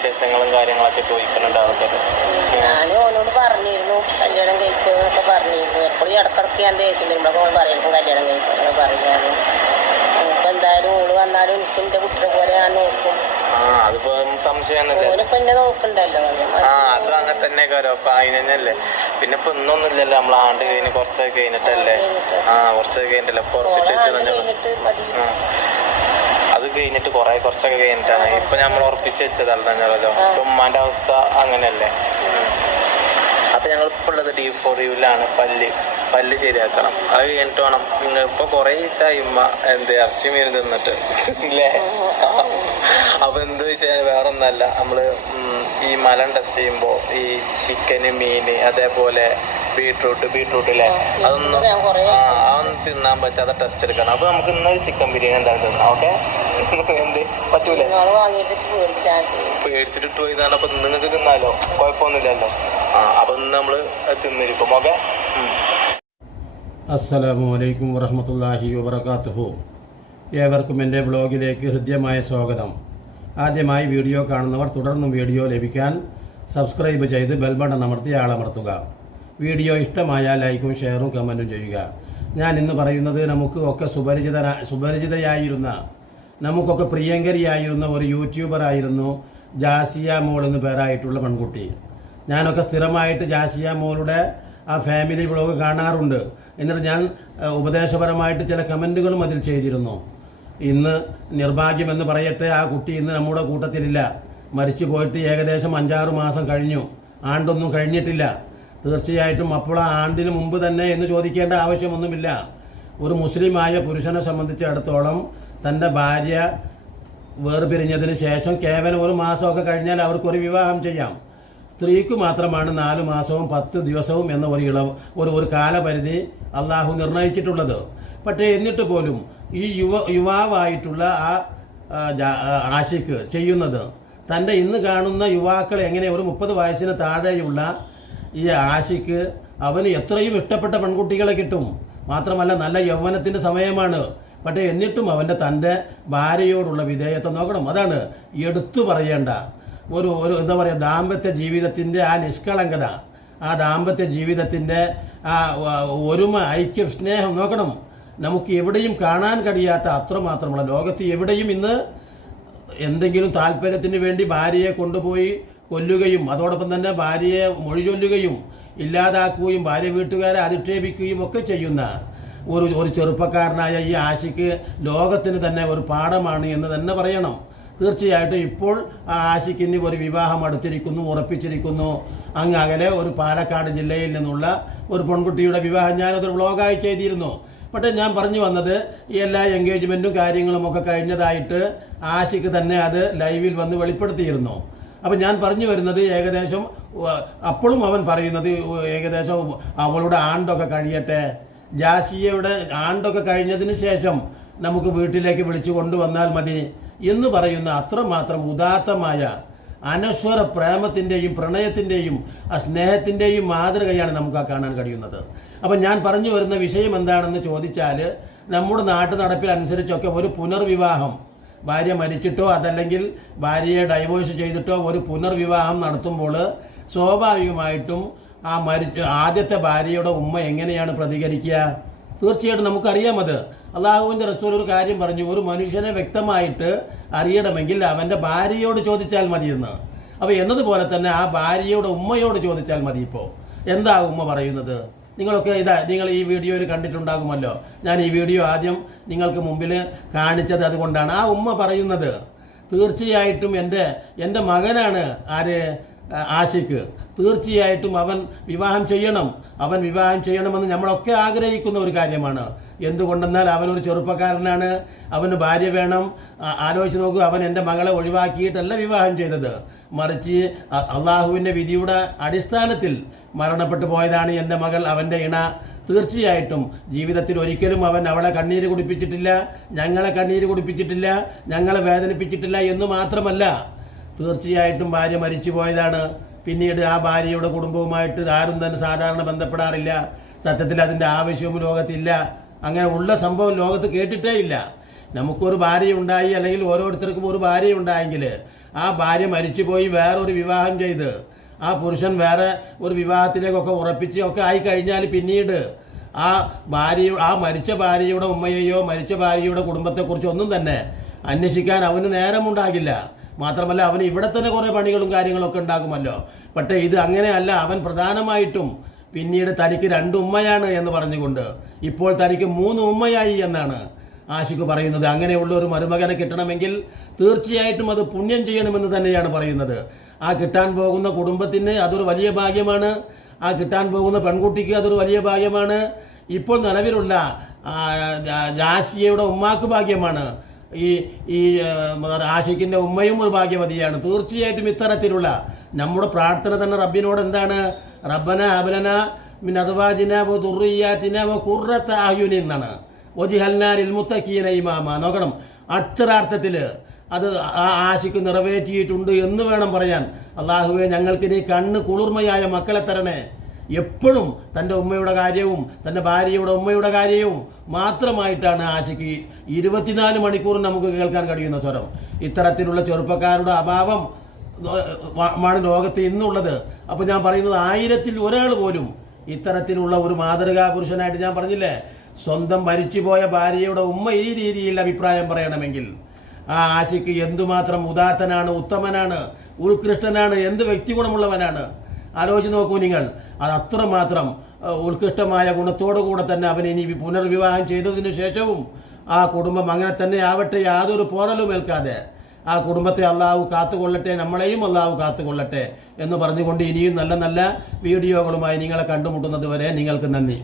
വിശേഷങ്ങളും കാര്യങ്ങളൊക്കെ ചോദിക്കുന്നുണ്ട് ആൾക്കാർ ഞാനും പറഞ്ഞിരുന്നു കല്യാണം കഴിച്ചു എന്നൊക്കെ പറഞ്ഞിരുന്നു. എപ്പോഴും ഇടക്കിടക്ക് ഞാൻ ദേഷ്യം വരുമ്പോഴൊക്കെ പറയുമ്പോൾ കല്യാണം കഴിച്ചു എന്ന് പറഞ്ഞാലും ഇപ്പം എന്തായാലും ഓൾ വന്നാലും എനിക്ക് എന്റെ കുട്ടിയെ പോലെ ഞാൻ നോക്കും. ആ അതിപ്പോ സംശയമൊന്നുമില്ല. ഓനിപ്പോൾ എന്നെ നോക്കണ്ടല്ലോ. ആ അത് അങ്ങനെ തന്നെ അപ്പൊ പിന്നെ ഇപ്പൊ നമ്മൾ ആണ്ട് കഴിഞ്ഞ് കുറച്ചൊക്കെ കഴിഞ്ഞിട്ടല്ലേ? ആ കുറച്ചൊക്കെ കഴിഞ്ഞിട്ടല്ലേ? ഉറപ്പിച്ച് അത് കഴിഞ്ഞിട്ട് കുറെ കുറച്ചൊക്കെ കഴിഞ്ഞിട്ടാണ്. ഇപ്പൊ നമ്മൾ ഉറപ്പിച്ച് വെച്ചതല്ലോ ഇപ്പൊ ഉമ്മാന്റെ അവസ്ഥ അങ്ങനെയല്ലേ. അപ്പൊ ഞങ്ങൾ ഇപ്പൊ ഉള്ളത് ഡി ഫോർ യുവിലാണ് പല്ല് പല്ല് ശരിയാക്കണം. അത് കഴിഞ്ഞിട്ട് വേണം. നിങ്ങൾ ഇപ്പൊ കൊറേ ദിവസമായി ഉമ്മ എന്ത് ഇറച്ചി മീൻ തിന്നിട്ട്. ഇല്ലേ? അപ്പൊ എന്ത് വെച്ചാൽ വേറെ ഒന്നല്ല നമ്മൾ ഈ മലം ടെസ്റ്റ് ചെയ്യുമ്പോ ഈ ചിക്കന് മീന് അതേപോലെ ബീട്രൂട്ട് ബീട്രൂട്ട് അല്ലേ അതൊന്നും അതൊന്നും തിന്നാൻ പറ്റാത്ത ടെസ്റ്റ് എടുക്കണം. അപ്പൊ നമുക്ക് ഇന്നൊരു ചിക്കൻ ബിരിയാണി എന്താണ് തിന്നാം ഓക്കെ എന്ത്? പറ്റൂലേ? പേടിച്ചിട്ട് പോയി. അപ്പൊ നിങ്ങൾക്ക് തിന്നാലോ? കുഴപ്പമൊന്നുമില്ലല്ലോ. ആ അപ്പൊ ഇന്ന് നമ്മൾ തിന്നിരിക്കും ഓക്കെ അസ്സലാമു അലൈക്കും വറഹമത്തല്ലാഹി വബർക്കാത്തുഹു ഏവർക്കും എന്റെ ബ്ലോഗിലേക്ക് ഹൃദ്യമായ സ്വാഗതം. ആദ്യമായി വീഡിയോ കാണുന്നവർ തുടർന്നും വീഡിയോ ലഭിക്കാൻ സബ്സ്ക്രൈബ് ചെയ്ത് ബെൽബട്ടൺ അമർത്തി ആളമർത്തുക. വീഡിയോ ഇഷ്ടമായാൽ ലൈക്കും ഷെയറും കമന്റും ചെയ്യുക. ഞാൻ ഇന്ന് പറയുന്നത് നമുക്ക് ഒക്കെ സുപരിചിത സുപരിചിതയായിരുന്ന നമുക്കൊക്കെ പ്രിയങ്കരിയായിരുന്ന ഒരു യൂട്യൂബറായിരുന്നു ജാസിയ മോൾ എന്ന് പേരായിട്ടുള്ള പെൺകുട്ടി. ഞാനൊക്കെ സ്ഥിരമായിട്ട് ജാസിയ മോളുടെ ആ ഫാമിലി വ്ളോഗ് കാണാറുണ്ട്. എന്നിട്ട് ഞാൻ ഉപദേശപരമായിട്ട് ചില കമന്റുകളും അതിൽ ചെയ്തിരുന്നു. ഇന്ന് നിർഭാഗ്യമെന്ന് പറയട്ടെ ആ കുട്ടി ഇന്ന് നമ്മുടെ കൂട്ടത്തിലില്ല. മരിച്ചു പോയിട്ട് ഏകദേശം അഞ്ചാറ് മാസം കഴിഞ്ഞു. ആണ്ടൊന്നും കഴിഞ്ഞിട്ടില്ല. തീർച്ചയായിട്ടും അപ്പോൾ ആണ്ടിന് മുമ്പ് തന്നെ എന്ന് ചോദിക്കേണ്ട ആവശ്യമൊന്നുമില്ല. ഒരു മുസ്ലിമായ പുരുഷനെ സംബന്ധിച്ചിടത്തോളം തന്റെ ഭാര്യ വേർപിരിഞ്ഞതിന് ശേഷം കേവലം ഒരു മാസമൊക്കെ കഴിഞ്ഞാൽ അവർക്കൊരു വിവാഹം ചെയ്യാം. സ്ത്രീക്ക് മാത്രമാണ് നാല് മാസവും പത്ത് ദിവസവും എന്ന ഒരു ഇളവ് ഒരു ഒരു കാലപരിധി അള്ളാഹു നിർണയിച്ചിട്ടുള്ളത്. പക്ഷേ എന്നിട്ട് പോലും ഈ യുവ യുവാവായിട്ടുള്ള ആ ആശിക്ക് ചെയ്യുന്നത് തന്റെ ഇന്ന് കാണുന്ന യുവാക്കൾ എങ്ങനെ ഒരു മുപ്പത് വയസ്സിന് താഴെയുള്ള ഈ ആശിക്ക് അവന് എത്രയും ഇഷ്ടപ്പെട്ട പെൺകുട്ടികളെ കിട്ടും. മാത്രമല്ല നല്ല യൗവനത്തിന്റെ സമയമാണ്. പക്ഷേ എന്നിട്ടും അവന്റെ തന്റെ ഭാര്യയോടുള്ള വിധേയത്വം നോക്കണം. അതാണ് എടുത്തു പറയേണ്ട ഒരു ഒരു എന്താ പറയുക ദാമ്പത്യ ജീവിതത്തിന്റെ ആ നിഷ്കളങ്കത. ആ ദാമ്പത്യ ജീവിതത്തിന്റെ ആ ഒരുമ ഐക്യം സ്നേഹം നോക്കണം. നമുക്ക് എവിടെയും കാണാൻ കഴിയാത്ത അത്രമാത്രമുള്ള ലോകത്ത് എവിടെയും ഇന്ന് എന്തെങ്കിലും താല്പര്യത്തിന് വേണ്ടി ഭാര്യയെ കൊണ്ടുപോയി കൊല്ലുകയും അതോടൊപ്പം തന്നെ ഭാര്യയെ മൊഴി ചൊല്ലുകയും ഇല്ലാതാക്കുകയും ഭാര്യ വീട്ടുകാരെ അധിക്ഷേപിക്കുകയും ഒക്കെ ചെയ്യുന്ന ഒരു ഒരു ചെറുപ്പക്കാരനായ ഈ ആശിക്ക് ലോകത്തിന് തന്നെ ഒരു പാഠമാണ് എന്ന് തന്നെ പറയണം. തീർച്ചയായിട്ടും ഇപ്പോൾ ആ ആശിക്ക് ഇനി ഒരു വിവാഹം അടുത്തിരിക്കുന്നു ഉറപ്പിച്ചിരിക്കുന്നു. അങ്ങ് അകലെ ഒരു പാലക്കാട് ജില്ലയിൽ നിന്നുള്ള ഒരു പെൺകുട്ടിയുടെ വിവാഹം ഞാനതൊരു വ്ളോഗായി ചെയ്തിരുന്നു. പക്ഷേ ഞാൻ പറഞ്ഞു വന്നത് ഈ എല്ലാ എൻഗേജ്മെന്റും കാര്യങ്ങളും ഒക്കെ കഴിഞ്ഞതായിട്ട് ആശിക്ക് തന്നെ അത് ലൈവിൽ വന്ന് വെളിപ്പെടുത്തിയിരുന്നു. അപ്പം ഞാൻ പറഞ്ഞു വരുന്നത് ഏകദേശം അപ്പോഴും അവൻ പറയുന്നത് ഏകദേശം അവളുടെ ആണ്ടൊക്കെ കഴിയട്ടെ. ജാസിയയുടെ ആണ്ടൊക്കെ കഴിഞ്ഞതിന് ശേഷം നമുക്ക് വീട്ടിലേക്ക് വിളിച്ചു കൊണ്ടുവന്നാൽ മതി എന്ന് പറയുന്ന അത്രമാത്രം ഉദാത്തമായ അനശ്വര പ്രേമത്തിന്റെയും പ്രണയത്തിന്റെയും ആ സ്നേഹത്തിന്റെയും മാതൃകയാണ് നമുക്ക് ആ കാണാൻ കഴിയുന്നത്. അപ്പം ഞാൻ പറഞ്ഞു വരുന്ന വിഷയം എന്താണെന്ന് ചോദിച്ചാൽ നമ്മുടെ നാട്ടു നടപ്പിൽ അനുസരിച്ചൊക്കെ ഒരു പുനർവിവാഹം ഭാര്യ മരിച്ചിട്ടോ അതല്ലെങ്കിൽ ഭാര്യയെ ഡൈവോഴ്സ് ചെയ്തിട്ടോ ഒരു പുനർവിവാഹം നടത്തുമ്പോൾ സ്വാഭാവികമായിട്ടും ആ മരിച്ച ആദ്യത്തെ ഭാര്യയുടെ ഉമ്മ എങ്ങനെയാണ് പ്രതികരിക്കുക? തീർച്ചയായിട്ടും നമുക്കറിയാം അത്. അള്ളാഹുവിന്റെ റസൂൽ ഒരു കാര്യം പറഞ്ഞു ഒരു മനുഷ്യനെ വ്യക്തമായിട്ട് അറിയണമെങ്കിൽ അവന്റെ ഭാര്യയോട് ചോദിച്ചാൽ മതിയെന്ന് അപ്പോൾ എന്നതുപോലെ തന്നെ ആ ഭാര്യയുടെ ഉമ്മയോട് ചോദിച്ചാൽ മതി ഇപ്പോൾ. എന്താ ഉമ്മ പറയുന്നത്? നിങ്ങളൊക്കെ ഇതാ നിങ്ങൾ ഈ വീഡിയോയിൽ കണ്ടിട്ടുണ്ടാകുമല്ലോ. ഞാൻ ഈ വീഡിയോ ആദ്യം നിങ്ങൾക്ക് മുമ്പിൽ കാണിച്ചത് അതുകൊണ്ടാണ്. ആ ഉമ്മ പറയുന്നത് തീർച്ചയായിട്ടും എന്റെ എന്റെ മകനാണ് ആര്? ആശിക്ക് തീർച്ചയായിട്ടും അവൻ വിവാഹം ചെയ്യണം. അവൻ വിവാഹം ചെയ്യണമെന്ന് നമ്മളൊക്കെ ആഗ്രഹിക്കുന്ന ഒരു കാര്യമാണ്. എന്തുകൊണ്ടെന്നാൽ അവനൊരു ചെറുപ്പക്കാരനാണ്. അവന് ഭാര്യ വേണം. ആലോചിച്ച് നോക്കുക അവൻ എന്റെ മകളെ ഒഴിവാക്കിയിട്ടല്ല വിവാഹം ചെയ്തത്. മറിച്ച് അള്ളാഹുവിന്റെ വിധിയുടെ അടിസ്ഥാനത്തിൽ മരണപ്പെട്ടു പോയതാണ് എന്റെ മകൾ അവന്റെ ഇണ. തീർച്ചയായിട്ടും ജീവിതത്തിൽ ഒരിക്കലും അവൻ അവളെ കണ്ണീര് കുടിപ്പിച്ചിട്ടില്ല ഞങ്ങളെ കണ്ണീര് കുടിപ്പിച്ചിട്ടില്ല ഞങ്ങളെ വേദനിപ്പിച്ചിട്ടില്ല എന്ന് മാത്രമല്ല തീർച്ചയായിട്ടും ഭാര്യ മരിച്ചു പോയതാണ്. പിന്നീട് ആ ഭാര്യയുടെ കുടുംബവുമായിട്ട് ആരും തന്നെ സാധാരണ ബന്ധപ്പെടാറില്ല. സത്യത്തിൽ അതിന്റെ ആവശ്യവും ലോകത്തില്ല. അങ്ങനെ ഉള്ള സംഭവം ലോകത്ത് കേട്ടിട്ടേ ഇല്ല നമുക്കൊരു ഭാര്യ ഉണ്ടായി അല്ലെങ്കിൽ ഓരോരുത്തർക്കും ഒരു ഭാര്യ ഉണ്ടായെങ്കിൽ ആ ഭാര്യ മരിച്ചുപോയി വേറൊരു വിവാഹം ചെയ്ത് ആ പുരുഷൻ വേറെ ഒരു വിവാഹത്തിലേക്കൊക്കെ ഉറപ്പിച്ച് ഒക്കെ ആയി കഴിഞ്ഞാൽ പിന്നീട് ആ ഭാര്യ ആ മരിച്ച ഭാര്യയുടെ ഉമ്മയെയോ മരിച്ച ഭാര്യയുടെ കുടുംബത്തെക്കുറിച്ച് ഒന്നും തന്നെ അന്വേഷിക്കാൻ അവന് നേരമുണ്ടാകില്ല. മാത്രമല്ല അവന് ഇവിടെ തന്നെ കുറേ പണികളും കാര്യങ്ങളൊക്കെ ഉണ്ടാകുമല്ലോ. പക്ഷേ ഇത് അങ്ങനെയല്ല. അവൻ പ്രധാനമായിട്ടും പിന്നീട് തനിക്ക് രണ്ട് ഉമ്മയാണ് എന്ന് പറഞ്ഞുകൊണ്ട് ഇപ്പോൾ തനിക്ക് മൂന്ന് ഉമ്മയായി എന്നാണ് ആഷിക്ക് പറയുന്നത്. അങ്ങനെയുള്ള ഒരു മരുമകനെ കിട്ടണമെങ്കിൽ തീർച്ചയായിട്ടും അത് പുണ്യം ചെയ്യണമെന്ന് തന്നെയാണ് പറയുന്നത്. ആ കിട്ടാൻ പോകുന്ന കുടുംബത്തിന് അതൊരു വലിയ ഭാഗ്യമാണ്. ആ കിട്ടാൻ പോകുന്ന പെൺകുട്ടിക്ക് അതൊരു വലിയ ഭാഗ്യമാണ്. ഇപ്പോൾ നിലവിലുള്ള ജാസിയയുടെ ഉമ്മാക്ക് ഭാഗ്യമാണ്. ഈ ഈ ആ, ഉമ്മയും ഒരു ഭാഗ്യവതിയാണ്. തീർച്ചയായിട്ടും ഇത്തരത്തിലുള്ള നമ്മുടെ പ്രാർത്ഥന തന്നെ റബ്ബിനോട് എന്താണ്? റബ്ബന അബലന മിൻ അദ്വാജിന വ ദുർറിയാത്തിന കുറത്ത് ഖുർറത്ത ഒജിഹൽനാരിൽ മുത്തക്കീന ഇമാമ. നോക്കണം. അക്ഷരാർത്ഥത്തിൽ അത് ആ ആശിക്ക് നിറവേറ്റിയിട്ടുണ്ട് എന്ന് വേണം പറയാൻ. അള്ളാഹുവെ ഞങ്ങൾക്ക് നീ കണ്ണ് കുളിർമയായ മക്കളെ തരണേ. എപ്പോഴും തന്റെ ഉമ്മയുടെ കാര്യവും തന്റെ ഭാര്യയുടെ ഉമ്മയുടെ കാര്യവും മാത്രമായിട്ടാണ് ആശയ്ക്ക് ഇരുപത്തിനാല് മണിക്കൂർ നമുക്ക് കേൾക്കാൻ കഴിയുന്ന സ്വരം. ഇത്തരത്തിലുള്ള ചെറുപ്പക്കാരുടെ അഭാവം ആണ് ലോകത്ത് ഇന്നുള്ളത്. അപ്പോൾ ഞാൻ പറയുന്നത് ആയിരത്തിൽ ഒരാൾ പോലും ഇത്തരത്തിലുള്ള ഒരു മാതൃകാ പുരുഷനായിട്ട് ഞാൻ പറഞ്ഞില്ലേ? സ്വന്തം മരിച്ചുപോയ ഭാര്യയുടെ ഉമ്മ ഈ രീതിയിൽ അഭിപ്രായം പറയണമെങ്കിൽ ആ ആശയ്ക്ക് എന്തുമാത്രം ഉദാത്തനാണ് ഉത്തമനാണ് ഉത്കൃഷ്ടനാണ് എന്ത് വ്യക്തിഗുണമുള്ളവനാണ്? ആലോചിച്ച് നോക്കൂ നിങ്ങൾ. അത് അത്രമാത്രം ഉത്കൃഷ്ടമായ ഗുണത്തോടു കൂടെ തന്നെ അവൻ ഇനി പുനർവിവാഹം ചെയ്തതിന് ശേഷവും ആ കുടുംബം അങ്ങനെ തന്നെ ആവട്ടെ യാതൊരു പോറലും ഏൽക്കാതെ ആ കുടുംബത്തെ അള്ളാഹു കാത്തുകൊള്ളട്ടെ നമ്മളെയും അള്ളാഹു കാത്തുകൊള്ളട്ടെ എന്ന് പറഞ്ഞുകൊണ്ട് ഇനിയും നല്ല നല്ല വീഡിയോകളുമായി നിങ്ങളെ കണ്ടുമുട്ടുന്നത് വരെ നിങ്ങൾക്ക് നന്ദി.